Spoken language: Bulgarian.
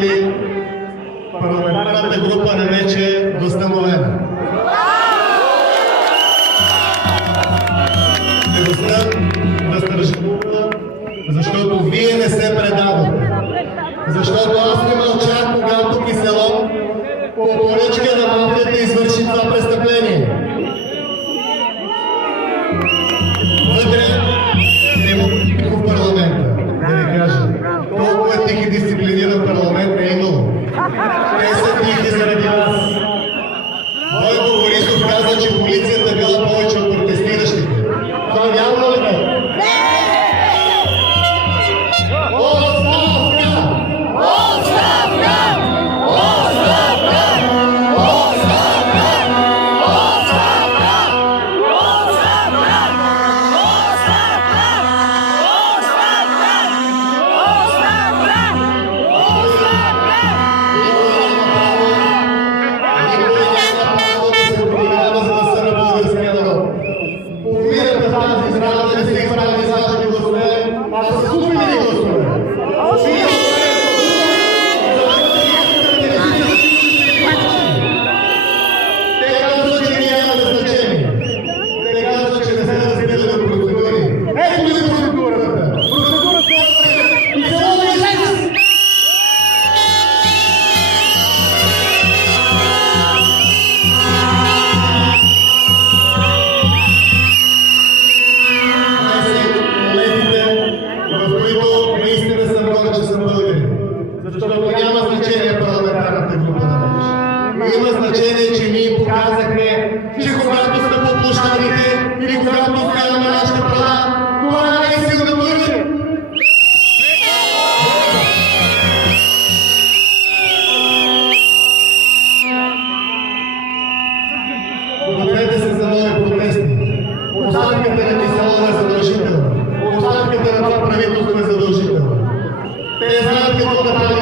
представители, парламентарната група на вече възстановена. Възтържествува, защото вие не се предадохте. Защото аз не мълчах, когато Киселов по поръчка на мафията извърши това престъпление. Вътре не му тихо в парламента, да ви кажа. Толкова тих и дисциплиниран парламент не е имало. Те са тихи заради вас. Бойко Борисов каза, че полицията била повече от протестиращите. Това вярно ли бе? Има значение, че ние показахме, че когато сме по площадите или когато вкараме нашите права, това не е сила да върви. Подгответе се за нови протести. Оставката на Киселов е задължителна. Оставката на това правителство е задължителна. Те знаят какво да правят.